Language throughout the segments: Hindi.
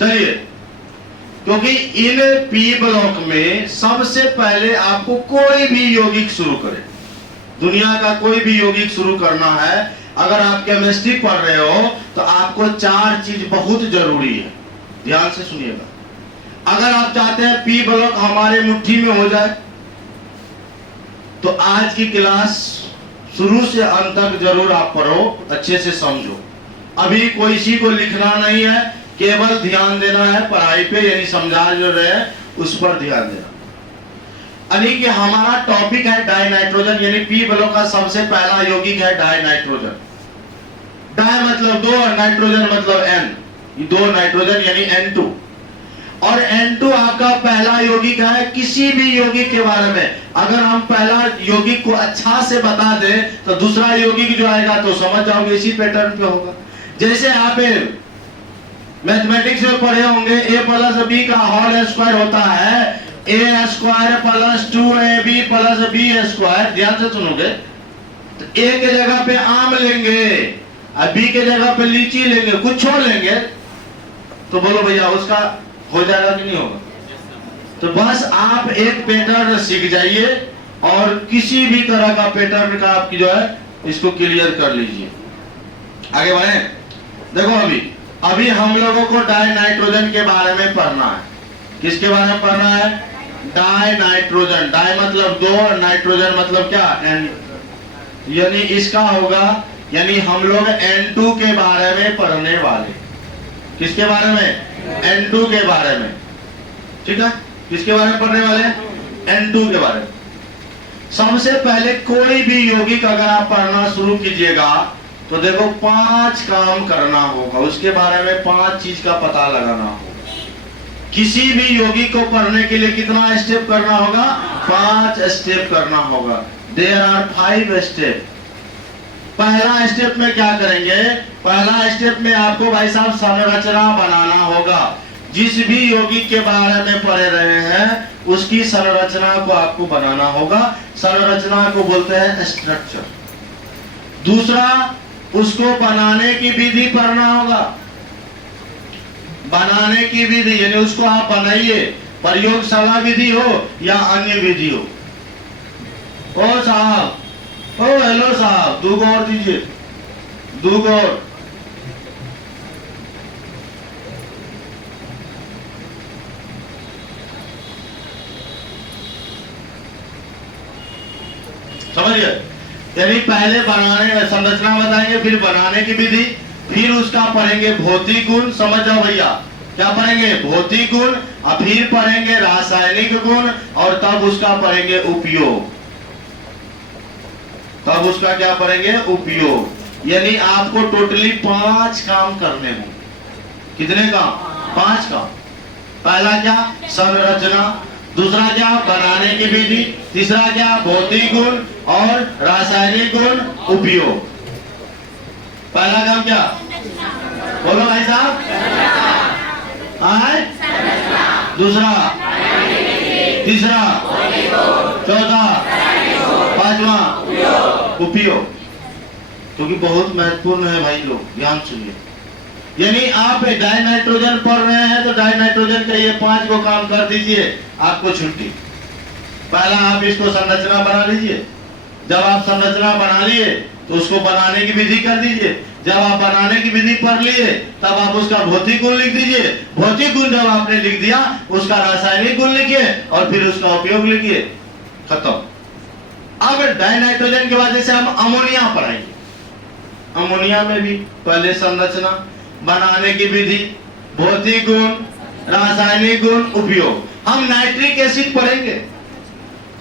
चलिए, क्योंकि इन पी ब्लॉक में सबसे पहले आपको कोई भी यौगिक शुरू करे, दुनिया का कोई भी यौगिक शुरू करना है, अगर आप केमिस्ट्री पढ़ रहे हो तो आपको 4 चीज बहुत जरूरी है। ध्यान से सुनिएगा। अगर आप चाहते हैं पी ब्लॉक हमारे मुट्ठी में हो जाए तो आज की क्लास शुरू से अंत तक जरूर आप पढ़ो, अच्छे से समझो। अभी कोई सी को लिखना नहीं है, केवल ध्यान देना है पढ़ाई पे, यानी समझा जो रहे हैं उस पर ध्यान देना। यानी कि हमारा टॉपिक है डाई नाइट्रोजन, यानी पी ब्लॉक का सबसे पहला यौगिक है डाई नाइट्रोजन। डाई मतलब 2 और नाइट्रोजन मतलब N, 2 नाइट्रोजन यानी N2। और N2 आपका पहला यौगिक है। किसी भी यौगिक के बारे में अगर हम पहला यौगिक को अच्छा से बता दें तो दूसरा यौगिक जो आएगा तो समझ जाओगे इसी पैटर्न पे होगा। जैसे आप मैथमेटिक्स में पढ़े होंगे a प्लस b का होल स्क्वायर होता है a square plus 2ab plus b square. ध्यान से सुनोगे तो a के जगह पे आम लेंगे और b के जगह पे लीची लेंगे, कुछ छोड़ लेंगे, तो बोलो भैया उसका हो जाएगा कि नहीं होगा? तो बस आप एक पैटर्न सीख जाइए और किसी भी तरह का पैटर्न का आपकी जो है इसको क्लियर कर लीजिए। आगे बढ़े। देखो अभी हम लोगों को डाई नाइट्रोजन के बारे में पढ़ना है। किसके बारे में पढ़ना है? Die nitrogen. डाई मतलब 2 और नाइट्रोजन मतलब क्या? N, यानी इसका होगा, यानी हम लोग N2 के बारे में पढ़ने वाले। किसके बारे में? N2 के बारे में। ठीक है, किसके बारे में पढ़ने वाले? N2 के बारे में। सबसे पहले कोई भी यौगिक अगर आप पढ़ना शुरू कीजिएगा तो देखो 5 काम करना होगा, उसके बारे में 5 चीज का पता लगाना होगा। किसी भी यौगिक को पढ़ने के लिए कितना स्टेप करना होगा? 5 स्टेप करना होगा। There are 5 step. पहला स्टेप में क्या करेंगे? पहला स्टेप में आपको भाई साहब संरचना बनाना होगा। जिस भी यौगिक के बारे में पढ़ रहे हैं उसकी संरचना को आपको बनाना होगा। संरचना को बोलते हैं स्ट्रक्चर। दूसरा, उसको बनाने की विधि पढ़ना होगा। बनाने की विधि यानी उसको आप बनाइए, प्रयोगशाला विधि हो या अन्य विधि हो। ओ साहब, ओ हेलो साहब, 2 और दीजिए, 2 और। समझिए, यानी पहले बनाने संरचना बताएंगे, फिर बनाने की विधि, फिर उसका पढ़ेंगे भौतिक गुण। समझ जाओ भैया, क्या पढ़ेंगे? भौतिक गुण, और फिर पढ़ेंगे रासायनिक गुण, और तब उसका पढ़ेंगे उपयोग। तब उसका क्या पढ़ेंगे? उपयोग। यानी आपको टोटली 5 काम करने होंगे। कितने काम? 5 काम। पहला क्या? संरचना। दूसरा क्या? बनाने की विधि। तीसरा क्या? भौतिक गुण और रासायनिक गुण, उपयोग। पहला काम क्या? बोलो भाई साहब। दूसरा, तीसरा, चौथा, 5वां उपयोग। क्योंकि बहुत महत्वपूर्ण है भाई लोग, ध्यान सुनिए। यानी आप डाई नाइट्रोजन पढ़ रहे हैं तो डाई नाइट्रोजन का ये 5 को काम कर दीजिए, आपको छुट्टी। पहला आप इसको संरचना बना लीजिए। जब आप संरचना बना लिए तो उसको बनाने की विधि कर दीजिए। जब आप बनाने की विधि पढ़ लिए तब आप उसका भौतिक गुण लिख दीजिए। भौतिक गुण जब आपने लिख दिया उसका रासायनिक गुण लिखिए और फिर उसका उपयोग लिखिए। खत्म। अब डाई नाइट्रोजन के बाद जैसे हम अमोनिया पढ़ाएंगे, अमोनिया में भी पहले संरचना, बनाने की विधि, भौतिक गुण, रासायनिक गुण, उपयोग। हम नाइट्रिक एसिड पढ़ेंगे,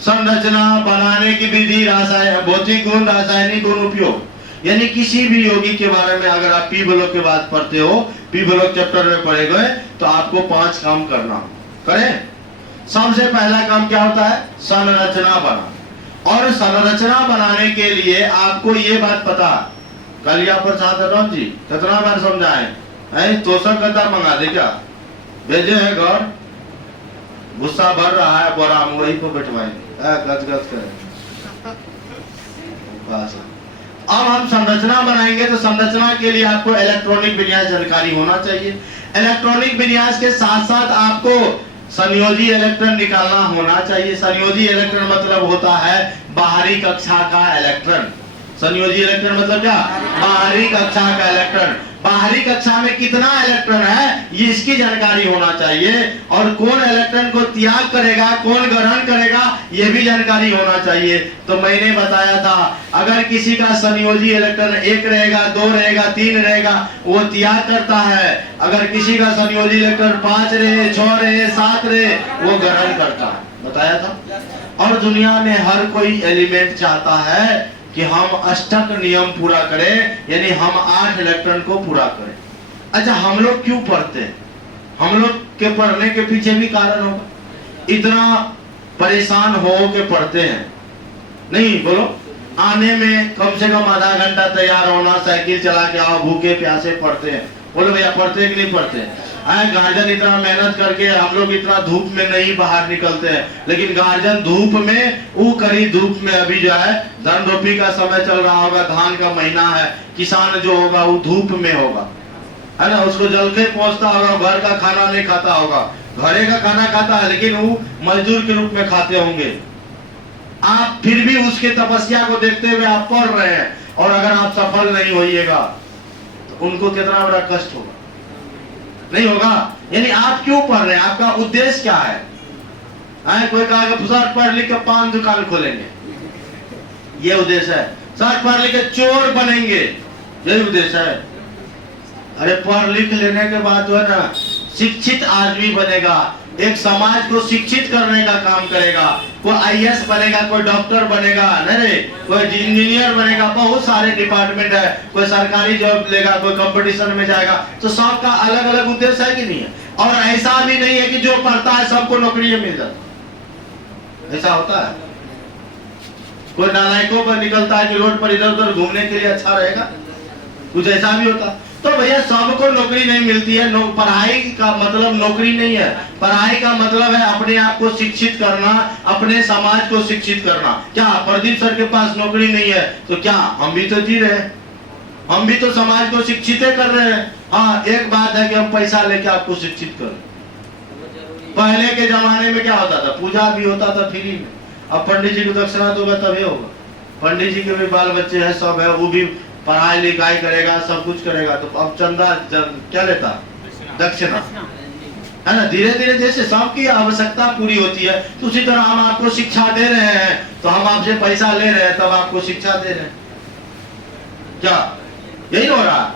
संरचना, बनाने की विधि, रासायनिक, भौतिक गुण, रासायनिक गुण, उपयोग। यानी किसी भी यौगिक के बारे में अगर आप पी ब्लॉक के बाद पढ़ते हो, पी ब्लॉक चैप्टर में पढ़े गए तो आपको 5 काम करना करें। सबसे पहला काम क्या होता है? संरचना बनाना। और संरचना बनाने के लिए आपको ये बात पता, कलिया प्रसाद राम जी कितना बार समझाए, तोषक गद्दा मंगा दे क्या? भेजे हैं घर, गुस्सा भर रहा है, बोरा हम वही को बैठवाएंगे, गज गज करें। अब हम संरचना बनाएंगे तो संरचना के लिए आपको इलेक्ट्रॉनिक विन्यास जानकारी होना चाहिए। इलेक्ट्रॉनिक विन्यास के साथ साथ आपको संयोजी इलेक्ट्रॉन निकालना होना चाहिए। संयोजी इलेक्ट्रॉन मतलब होता है बाहरी कक्षा का इलेक्ट्रॉन। संयोजी इलेक्ट्रॉन मतलब क्या? बाहरी कक्षा का इलेक्ट्रॉन। बाहरी कक्षा में कितना इलेक्ट्रॉन है ये इसकी जानकारी होना चाहिए, और कौन इलेक्ट्रॉन को त्याग करेगा, कौन ग्रहण करेगा, ये भी जानकारी होना चाहिए। तो मैंने बताया था अगर किसी का संयोजी इलेक्ट्रॉन 1 रहेगा, 2 रहेगा, 3 रहेगा, वो त्याग करता है। अगर किसी का संयोजी इलेक्ट्रॉन 5 रहे, 6 रहे, 7 रहे, वो ग्रहण करता है, बताया था। और दुनिया में हर कोई एलिमेंट चाहता है कि हम अष्टक नियम पूरा करें, यानी हम 8 इलेक्ट्रॉन को पूरा करें। अच्छा, हम लोग क्यों पढ़ते हैं? हम लोग के पढ़ने के पीछे भी कारण होगा। इतना परेशान हो के पढ़ते हैं, नहीं बोलो? आने में कम से कम आधा घंटा तैयार होना, साइकिल चला के आओ, भूखे प्यासे पढ़ते हैं। बोलो भैया पढ़ते हैं कि नहीं पढ़ते हैं? गार्जियन इतना मेहनत करके, हम लोग इतना धूप में नहीं बाहर निकलते हैं, लेकिन गार्जियन धूप में, वो करी धूप में, अभी जो है धान रोपी का समय चल रहा होगा, धान का महीना है, किसान जो होगा वो धूप में होगा, है ना, उसको जल के पहुंचता होगा, घर का खाना नहीं खाता होगा, घरे का खाना खाता है लेकिन वो मजदूर के रूप में खाते होंगे। आप फिर भी उसके तपस्या को देखते हुए आप पढ़ रहे हैं, और अगर आप सफल नहीं होइएगा तो उनको कितना बड़ा कष्ट होगा, नहीं होगा? यानी आप क्यों पढ़ रहे हैं? आपका उद्देश्य क्या है? कोई कहा कि सर पढ़ लिख के पान दुकान खोलेंगे, ये उद्देश्य है। सर पढ़ लिख के चोर बनेंगे, यही उद्देश्य है। अरे पढ़ लिख लेने के बाद जो है ना शिक्षित आदमी बनेगा, एक समाज को शिक्षित करने का काम करेगा, कोई आईएएस बनेगा, कोई डॉक्टर बनेगा, नहीं कोई इंजीनियर बनेगा, बहुत सारे डिपार्टमेंट है, कोई सरकारी जॉब लेगा, कोई कंपटीशन में जाएगा। तो सबका अलग अलग उद्देश्य है कि नहीं है? और ऐसा भी नहीं है कि जो पढ़ता है सबको नौकरी मिल जाती, ऐसा होता है? कोई नालायकों पर निकलता है कि रोड पर इधर उधर घूमने के लिए अच्छा रहेगा, कुछ ऐसा भी होता। तो भैया सबको नौकरी नहीं मिलती है। पढ़ाई का मतलब नौकरी नहीं है, पढ़ाई का मतलब है अपने आप को शिक्षित करना, अपने समाज को शिक्षित करना। क्या प्रदीप सर के पास नौकरी नहीं है तो क्या हम भी तो जी रहे हैं, हम भी तो समाज को शिक्षित कर रहे हैं। हाँ, एक बात है कि हम पैसा लेके आपको शिक्षित करें। पहले के जमाने में क्या होता था? पूजा भी होता था फ्री में। अब पंडित जी को दक्षिणा दोगे तभी होगा। पंडित जी के भी बाल बच्चे हैं, सब है, वो भी पढ़ाई लिखाई करेगा, सब कुछ करेगा, तो अब चंदा क्या लेता? दक्षिणा, है ना। धीरे धीरे जैसे सबकी आवश्यकता पूरी होती है, तो उसी तरह हम आपको शिक्षा दे रहे हैं, तो हम आपसे पैसा ले रहे हैं, तब आपको शिक्षा दे रहे हैं। क्या यही हो रहा है?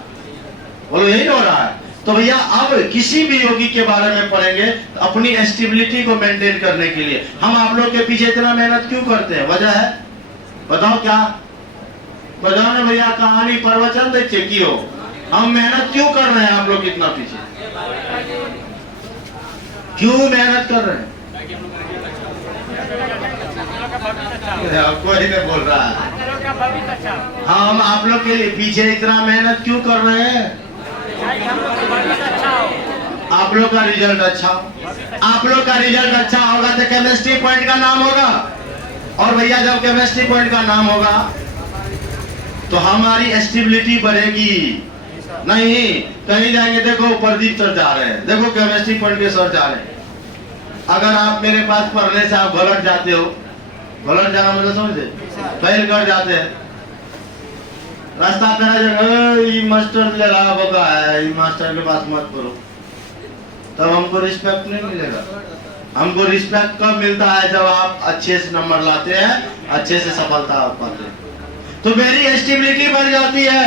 बोलो यही हो रहा है। तो भैया अब किसी भी योगी के बारे में पढ़ेंगे तो अपनी स्टेबिलिटी को मेंटेन करने के लिए हम आप लोग के पीछे इतना मेहनत क्यों करते हैं? वजह है, बताओ क्या? बताओ ना भैया, कहानी प्रवचन देखिए क्यों हम मेहनत क्यों कर रहे हैं? आप लोग इतना पीछे क्यों मेहनत कर रहे हैं? कोई नहीं बोल रहा है। हम आप लोग के लिए पीछे इतना मेहनत क्यों कर रहे हैं? आप लोग का रिजल्ट अच्छा हो। आप लोग का रिजल्ट अच्छा होगा तो केमिस्ट्री पॉइंट का नाम होगा, और भैया जब केमिस्ट्री पॉइंट का नाम होगा तो हमारी स्टेबिलिटी बढ़ेगी। नहीं कहीं जाएंगे, देखो प्रदीप सर जा रहे हैं, देखो केमिस्ट्री पॉइंट के सर जा रहे हैं। अगर आप मेरे पास पढ़ने से आप गलत जाते हो, गलत जाना मतलब समझे, फेल कर जाते हैं, रास्ता पे मास्टर ले रहा होगा है, मास्टर के पास मत करो, तब हमको रिस्पेक्ट नहीं मिलेगा। हमको रिस्पेक्ट कब मिलता है? जब आप अच्छे से नंबर लाते हैं, अच्छे से सफलता पाते हैं, तो मेरी स्टेबिलिटी बढ़ जाती है।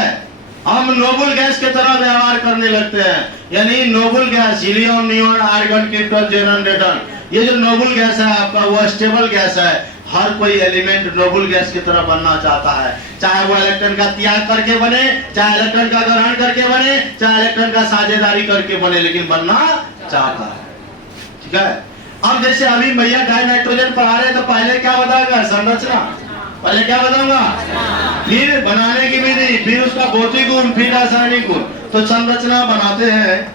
हम नोबल गैस की तरह व्यवहार करने लगते हैं, यानी noble gas, helium, neon, argon, krypton, xenon, डेटन, ये जो नोबल गैस है आपका, वो स्टेबल गैस है। हर कोई एलिमेंट नोबल गैस की तरह बनना चाहता है, चाहे वो इलेक्ट्रॉन का त्याग करके बने, चाहे इलेक्ट्रॉन का ग्रहण करके बने, चाहे इलेक्ट्रॉन का साझेदारी करके बने, लेकिन बनना चाहता है। ठीक है। अब जैसे अभी भैया डाई नाइट्रोजन पढ़ा रहे हैं, तो पहले क्या बताऊंगा? संरचना। पहले क्या बताऊंगा? फिर बनाने की विधि, फिर उसका भौतिक गुण, फिर रासायनिक गुण। तो संरचना बनाते हैं,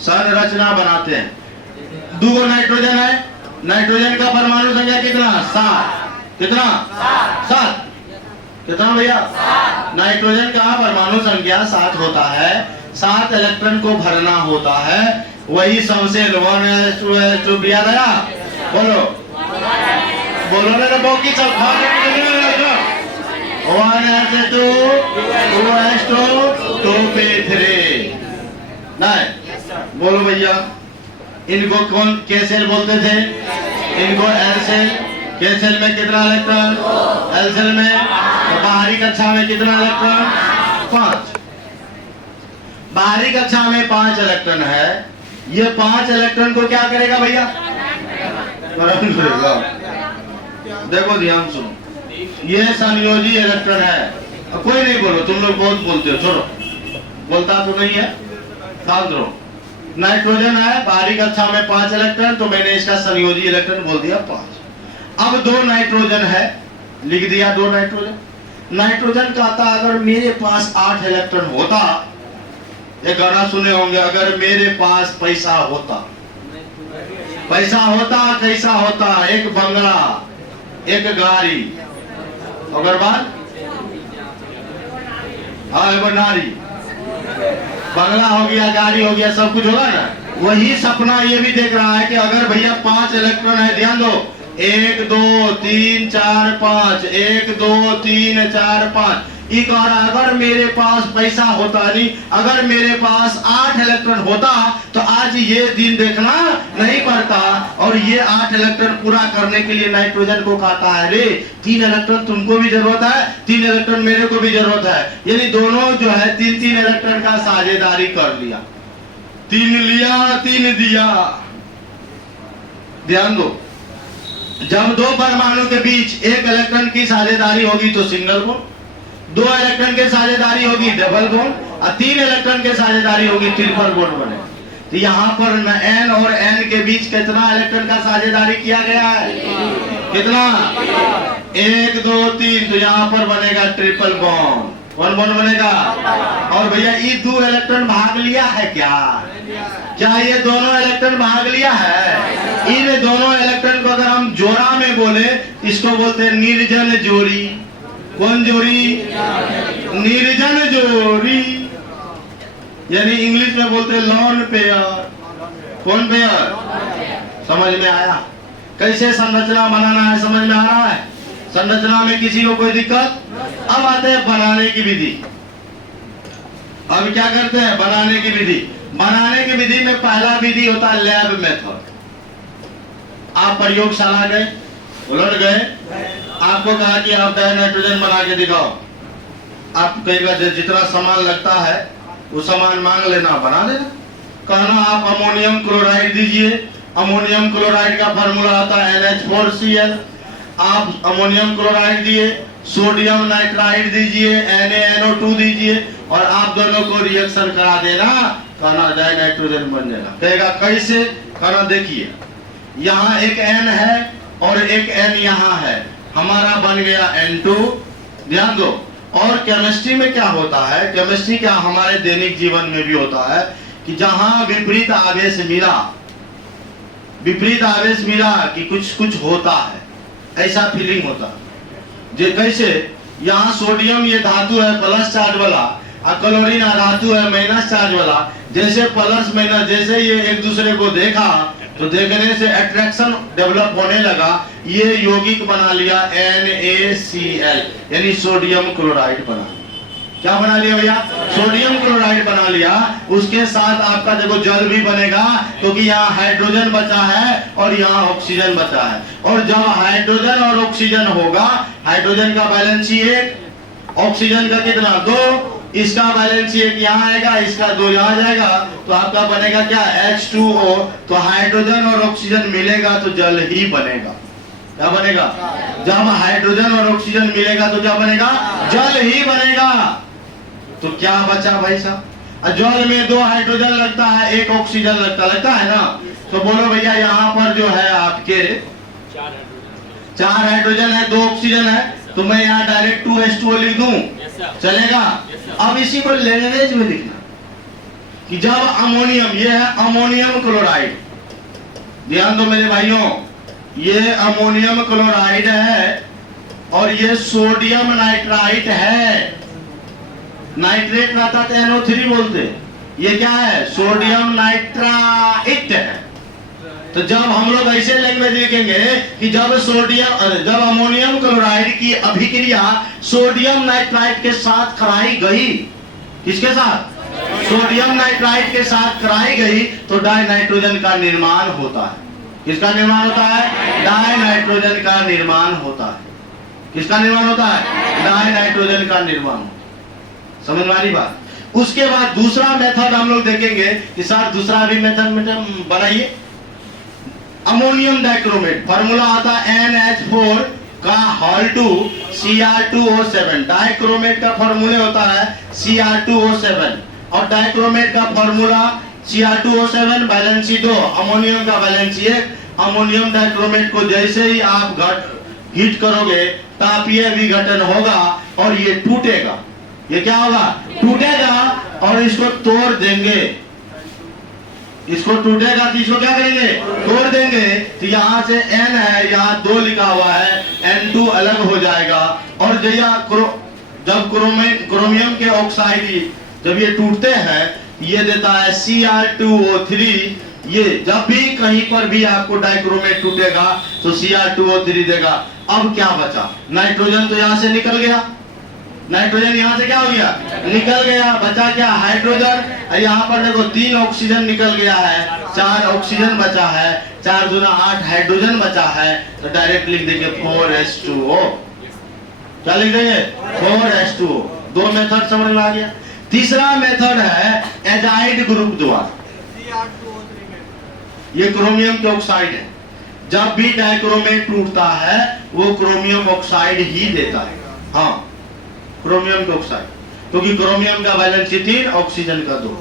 संरचना बनाते हैं। 2 नाइट्रोजन है, नाइट्रोजन का परमाणु संख्या कितना? 7। कितना? 7। कितना भैया? नाइट्रोजन का परमाणु संख्या 7 होता है, 7 इलेक्ट्रॉन को भरना होता है, वही सबसे 1s2 दिया गया। बोलो बोलो ना बाकी सब 1s2 2s2 2p3 नहीं। बोलो भैया, इनको कौन के सेल बोलते थे? इनको एल सेल। के सेल में कितना इलेक्ट्रॉन? एल सेल में। तो बाहरी कक्षा में कितना इलेक्ट्रॉन? 5। बाहरी कक्षा में 5 इलेक्ट्रॉन है। ये 5 इलेक्ट्रॉन को क्या करेगा भैया? ग्रहण करेगा। देखो ध्यान सुनो, ये संयोजी इलेक्ट्रॉन है। कोई नहीं बोलो, तुम लोग बहुत बोलते हो, छोड़ो, बोलता तो नहीं है, शांत रहो। नाइट्रोजन है, बाहरी कक्षा में 5 इलेक्ट्रॉन, तो मैंने इसका संयोजी इलेक्ट्रॉन बोल दिया 5। अब 2 नाइट्रोजन है, लिख दिया 2 नाइट्रोजन। नाइट्रोजन कहता अगर मेरे पास 8 इलेक्ट्रॉन होता, ये गाना सुने होंगे, अगर मेरे पास पैसा होता। पैसा होता कैसा होता? एक बंगला, एक गाड़ी, अगर बाद हाँ नारी, बंगला हो गया, गाड़ी हो गया, सब कुछ होगा ना। वही सपना ये भी देख रहा है कि अगर भैया 5 इलेक्ट्रॉन है, ध्यान दो, 1 2 3 4 5, 1 2 3 4 5। ये कह रहा अगर मेरे पास पैसा होता नहीं, अगर मेरे पास 8 इलेक्ट्रॉन होता तो आज ये दिन देखना नहीं पड़ता। और ये 8 इलेक्ट्रॉन पूरा करने के लिए नाइट्रोजन को कहता है रे 3 इलेक्ट्रॉन तुमको भी जरूरत है, 3 इलेक्ट्रॉन मेरे को भी जरूरत है। यानी दोनों जो है 3-3 इलेक्ट्रॉन का साझेदारी कर लिया। 3 लिया 3 दिया। ध्यान दो, जब 2 परमाणु के बीच 1 इलेक्ट्रॉन की साझेदारी होगी तो सिंगल बॉन्ड, 2 इलेक्ट्रॉन के साझेदारी होगी डबल बॉन्ड, और 3 इलेक्ट्रॉन के साझेदारी होगी ट्रिपल बॉन्ड बने। तो यहाँ पर n और n के बीच कितना इलेक्ट्रॉन का साझेदारी किया गया है? कितना? 1 2 3। तो यहाँ पर बनेगा ट्रिपल बॉन्ड। कौन बॉन्ड बनेगा? और भैया ये 2 इलेक्ट्रॉन भाग लिया है क्या? क्या ये दोनों इलेक्ट्रॉन भाग लिया है? इन दोनों इलेक्ट्रॉन को अगर हम जोड़ा में बोले, इसको बोलते हैं निर्जन जोड़ी। कौन जोड़ी? निर्जन जोड़ी, यानी इंग्लिश में बोलते हैं लॉन पेयर। कौन पेयर? समझ में आया? कैसे संरचना बनाना है समझ में आ रहा है? संरचना में किसी को कोई दिक्कत? अब आते हैं बनाने की विधि। अब क्या करते हैं? बनाने की विधि। बनाने की विधि में पहला विधि होता है लैब मेथड। आप प्रयोगशाला गए, उलट गए, आपको कहा कि आप नाइट्रोजन बना के दिखाओ। आप कहेगा जितना सामान लगता है वो सामान मांग लेना, बना देना। कहना आप अमोनियम क्लोराइड दीजिए, अमोनियम क्लोराइड का फार्मूला आता है NH4Cl। आप अमोनियम क्लोराइड दिए, सोडियम नाइट्राइड दीजिए, NaNO2 दीजिए, और आप दोनों को रिएक्शन करा देना, कहना डाई नाइट्रोजन बन जाएगा। कहेगा कैसे? कहना देखिए, यहाँ एक N है और एक N यहाँ है, हमारा बन गया N2। ध्यान दो। और केमिस्ट्री में क्या होता है? केमिस्ट्री क्या हमारे दैनिक जीवन में भी होता है कि जहां विपरीत आवेश मिला, विपरीत आवेश मिला कि कुछ होता है, ऐसा फीलिंग होता है। जे कैसे यहाँ सोडियम ये धातु है प्लस चार्ज वाला, और क्लोरीन धातु है माइनस चार्ज वाला। जैसे प्लस माइनस, जैसे ये एक दूसरे को देखा तो देखने से अट्रैक्शन डेवलप होने लगा, ये यौगिक बना लिया NaCl, यानी सोडियम क्लोराइड बना लिया। क्या बना लिया भैया? सोडियम क्लोराइड बना लिया। उसके साथ आपका देखो जल भी बनेगा, क्योंकि यहाँ हाइड्रोजन बचा है और यहाँ ऑक्सीजन बचा है। और जब हाइड्रोजन और ऑक्सीजन होगा, हाइड्रोजन का बैलेंस 1, ऑक्सीजन का कितना? 2, इसका बैलेंस 1 यहाँ आएगा, इसका 2 यहाँ जाएगा, तो आपका बनेगा क्या? H2O। तो हाइड्रोजन और ऑक्सीजन मिलेगा तो जल ही बनेगा। क्या बनेगा? जब हाइड्रोजन और ऑक्सीजन मिलेगा तो क्या बनेगा? जल ही बनेगा। तो क्या बचा भाई साहब? जल में 2 हाइड्रोजन लगता है, 1 ऑक्सीजन लगता है ना। तो बोलो भैया यहाँ पर जो है आपके 4 हाइड्रोजन है, 2 ऑक्सीजन है, तो मैं यहाँ डायरेक्ट 2H2O लिख दूं, चलेगा? अब इसी को लैंग्वेज में लिखना कि जब अमोनियम, ये है अमोनियम क्लोराइड, ध्यान दो मेरे भाइयों, ये अमोनियम क्लोराइड है, और ये सोडियम नाइट्राइट है। नाइट्रेट का था तो NO3 बोलते, ये क्या है? सोडियम नाइट्राइट है। तो जब हम लोग ऐसे लैंग्वेज लिखेंगे कि जब अमोनियम क्लोराइड की अभिक्रिया सोडियम नाइट्राइट के साथ कराई गई, किसके साथ? सोडियम नाइट्राइट के साथ कराई गई, तो डाई नाइट्रोजन का निर्माण होता है। किसका निर्माण होता है? डाई नाइट्रोजन का निर्माण होता है। किसका निर्माण होता है? डाई नाइट्रोजन का निर्माण। समझ में आ रही बात? उसके बाद दूसरा मेथड हम लोग देखेंगे कि सर दूसरा भी मेथड बनाइए। अमोनियम डाइक्रोमेट, फॉर्मूला आता है NH4 का हॉल 2 Cr2O7। डाइक्रोमेट का फॉर्मूला होता है Cr2O7 और डाइक्रोमेट का फॉर्मूला Cr2O7 वैलेंसी 2, अमोनियम का वैलेंसी 1। अमोनियम डाइक्रोमेट को जैसे ही आप हीट करोगे तापीय विघटन होगा और ये टूटेगा। ये क्या होगा? टूटेगा और इसको तोड़ देंगे। इसको टूटेगा तो इसको क्या करेंगे? तोड़ देंगे। तो यहाँ से N है, यहाँ 2 लिखा हुआ है, N2 अलग हो जाएगा। और जब क्रोमियम के ऑक्साइड जब ये टूटते हैं, ये देता है Cr2O3। ये जब भी कहीं पर भी आपको डाइक्रोमेट टूटेगा तो Cr2O3 देगा। अब क्या बचा? नाइट्रोजन तो यहाँ से निकल गया। नाइट्रोजन यहाँ से क्या हो गया? निकल गया। बचा क्या? हाइड्रोजन। यहाँ पर देखो 3 ऑक्सीजन निकल गया है, 4 ऑक्सीजन बचा है, 4 दूना 8 हाइड्रोजन बचा है। तो डायरेक्ट लिख देंगे 4H2O। क्या लिख देंगे? 4H2O। 2 मेथड समझ में आ गया। तीसरा मेथड है एजाइड ग्रुप द्वारा। ये क्रोमियम के ऑक्साइड है। जब भी डाइक्रोमेट टूटता है वो क्रोमियम ऑक्साइड ही देता है। हाँ, क्रोमियम के ऑक्साइड, क्योंकि क्रोमियम का वैलेंसी 3, ऑक्सीजन का 2।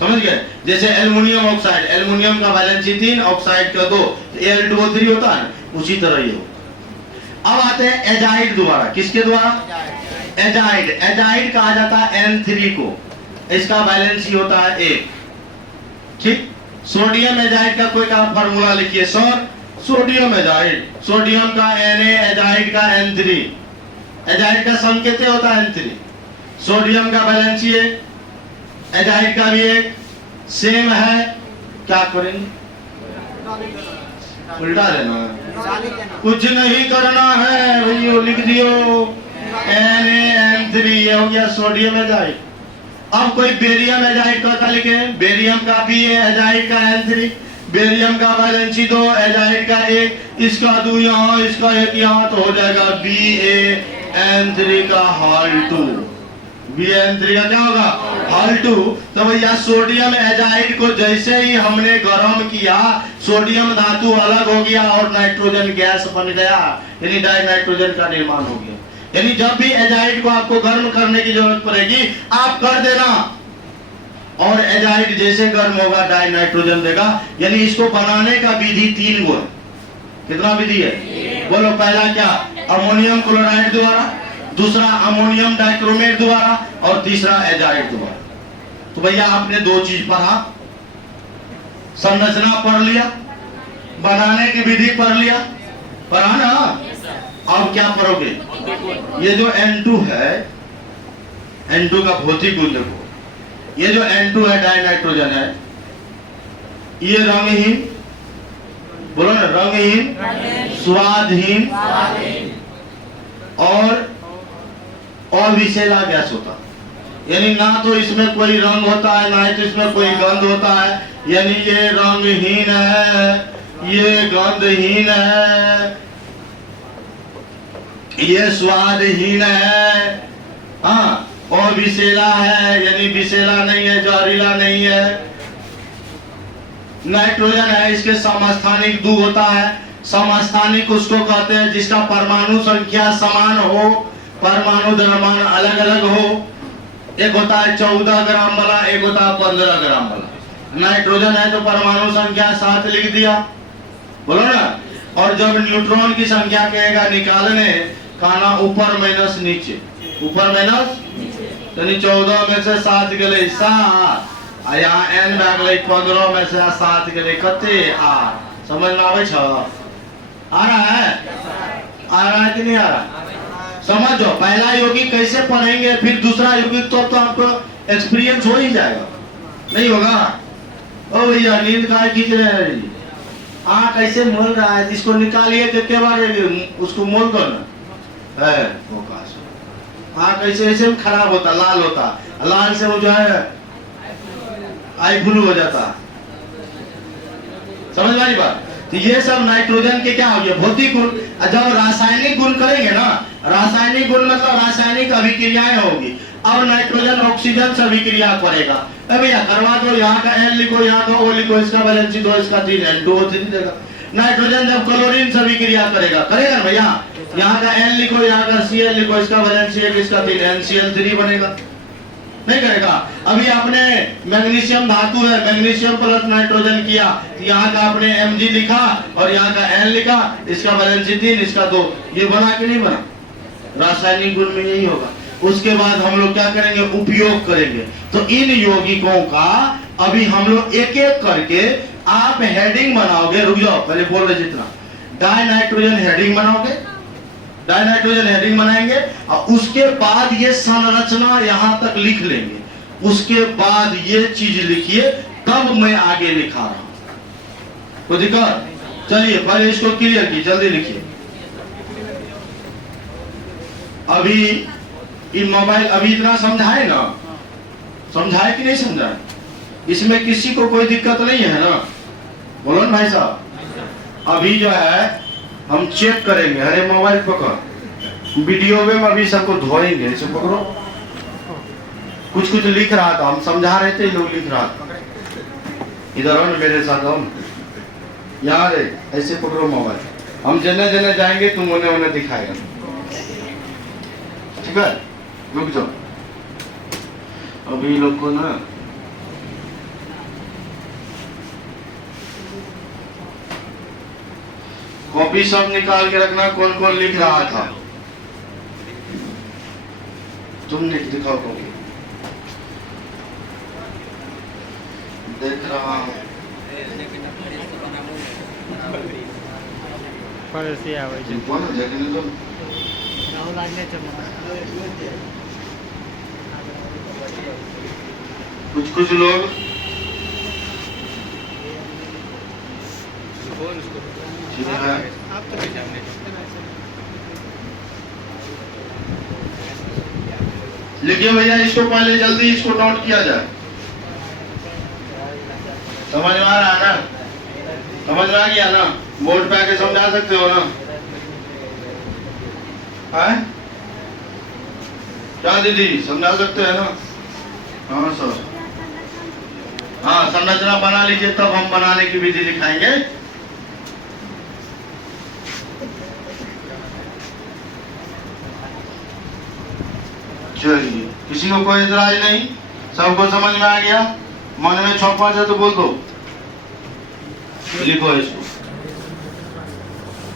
समझ गए? जैसे एल्युमिनियम ऑक्साइड, एल्युमिनियम का वैलेंसी 3, ऑक्साइड का 2, Al2O3 होता है, उसी तरह ये होता है। अब आते हैं एजाइड द्वारा। किसके द्वारा? एजाइड। एजाइड कहा जाता है N3 को। इसका वैलेंसी होता है 1। ठीक। सोडियम एजाइड का कोई का फॉर्मूला लिखिए सर। सोडियम एजाइड, सोडियम का Na, एजाइड का N3। एजाइड का संकेत होता है N3। सोडियम का वैलेंसी 1, एजाइड का भी 1 सेम है। क्या करेंगे? उल्टा देना है। कुछ नहीं करना है भैया, लिख दियो NaN3। ये हो गया सोडियम एजाइड। अब कोई बेरियम एजाइड का लिखे। बेरियम का भी एजाइड का N3। बेरियम का वैलेंसी 2, एजाइड का 1। इसका 2 यहाँ, इसका 1 यहाँ, तो हो जाएगा BaN3 का हॉल 2। BaN3 का क्या होगा? हॉल 2। तो भैया सोडियम एजाइड को जैसे ही हमने गर्म किया, सोडियम धातु अलग हो गया और नाइट्रोजन गैस बन गया, यानी डाई नाइट्रोजन का निर्माण हो गया। यानी जब भी एजाइड को आपको गर्म करने की जरूरत पड़ेगी आप कर देना, और एजाइड जैसे गर्म होगा डाई नाइट्रोजन देगा। यानी इसको बनाने का विधि 3 गो है। कितना विधि है? बोलो। पहला क्या? अमोनियम क्लोराइड द्वारा, दूसरा अमोनियम डाइक्रोमेट द्वारा, और तीसरा एजाइड द्वारा। तो भैया आपने 2 चीज पढ़ा, संरचना पढ़ लिया, बनाने की विधि पढ़ लिया, पढ़ा ना? अब क्या पढ़ोगे? ये जो N2 है, N2 का भौतिक गुण देखो। ये जो N2 है, डाई नाइट्रोजन है, ये रंगहीन, बोलो ना, रंगहीन, स्वादहीन और अविषैला गैस होता है। यानी ना तो इसमें कोई रंग होता है, ना तो इसमें कोई गंध होता है। यानी ये रंगहीन है, ये गंधहीन है, ये स्वादहीन है, हाँ, और विषैला है, यानी विषैला नहीं है, जहरीला नहीं है। नाइट्रोजन है, इसके समस्थानिक 2 होता है। समस्थानिक उसको कहते हैं जिसका परमाणु संख्या समान हो, परमाणु द्रव्यमान अलग अलग हो। एक होता है 14 ग्राम वाला, एक होता है 15 ग्राम वाला। नाइट्रोजन है तो परमाणु संख्या 7 लिख दिया, बोलो ना। और जब न्यूट्रॉन की संख्या कहेगा निकालने, खाना ऊपर माइनस नीचे, ऊपर माइनस, यानी 14 में से 7 गए 7, आ यहाँ n भाग ले 15 में से 7 गए कते 8। समझ में आवे छ? आ रहा है? आ रहा है कि नहीं आ रहा? समझो, पहला यौगिक कैसे पढ़ेंगे, फिर दूसरा यौगिक तो आपको एक्सपीरियंस हो ही जाएगा, नहीं होगा? ओ भैया नींद कहाँ खींच रहे हैं? हाँ कैसे मोल रहा है, इसको निकालिए कितने बार उसको मोल दो ना है फोकस। हाँ कैसे ऐसे खराब होता, लाल होता, लाल से वो जो है आई ब्लू हो जाता। समझ वाली बात? तो ये सब नाइट्रोजन के क्या हो गया, भौतिक गुण। जब रासायनिक गुण करेंगे ना, रासायनिक गुण मतलब रासायनिक अभिक्रियाएं होगी। अब नाइट्रोजन ऑक्सीजन से अभिक्रिया करेगा। भैया करवा दो, यहाँ का N लिखो, यहाँ का O लिखो, इसका वैलेंसी 2, इसका 3, N2O3 देगा। नाइट्रोजन जब क्लोरीन से अभिक्रिया करेगा, करेगा भैया, यहाँ का N लिखो, यहाँ का Cl लिखो, इसका वैलेंसी 1, इसका 3, NCl3 बनेगा, नहीं करेगा? अभी आपने मैग्नीशियम धातु है, मैग्नीशियम प्लस नाइट्रोजन किया, यहाँ का आपने Mg लिखा और यहाँ का N लिखा, इसका वैलेंसी 3, इसका 2, ये बना कि नहीं बना? रासायनिक गुण में यही होगा। उसके बाद हम लोग क्या करेंगे, उपयोग करेंगे। तो इन यौगिकों का अभी हम लोग एक एक करके आप हेडिंग बनाओगे। रुक जाओ, पहले बोल रहे जितना, डाई नाइट्रोजन हेडिंग बनाओगे, डाई नाइट्रोजन हेडिंग बनाएंगे और उसके बाद ये संरचना यहां तक लिख लेंगे। उसके बाद ये चीज लिखिए, तब मैं आगे लिखा रहा हूं। तो दिक्कत, चलिए पहले इसको क्लियर की, जल्दी लिखिए। अभी इन मोबाइल अभी इतना समझाए ना, समझाए कि नहीं समझाए? इसमें किसी को कोई दिक्कत नहीं है ना? बोलो ना भाई साहब। अभी जो है हम चेक करेंगे। अरे मोबाइल पकड़, वीडियो में अभी सबको धोएंगे, इसे पकड़ो। कुछ कुछ लिख रहा था, हम समझा रहे थे, लोग लिख रहा था। इधर आओ ना, मेरे साथ आओ ना, यहाँ रे, ऐसे पकड़ो मोबाइल। हम जने जने जाएंगे, तुम उन्हें उन्हें दिखाएगा, ठीक है? रुक जाओ, अभी लोग को ना कॉपी सब निकाल के रखना, कौन कौन लिख रहा था। तुम दिखाओ कॉपी, देख रहा हूँ। कुछ कुछ लोग लिखिए भैया, इसको पहले जल्दी इसको नोट किया जाए। समझ में आ रहा है ना? समझ में आ गया ना? बोर्ड पे आके समझा सकते हो ना? है क्या दीदी, समझा सकते हैं ना? हाँ सर, हाँ संरचना बना लीजिए, तब हम बनाने की विधि दिखाएंगे। चलिए, किसी को कोई इतराज नहीं? सबको समझ में आ गया? मन में छौपा है तो बोल दो, लिखो इसको।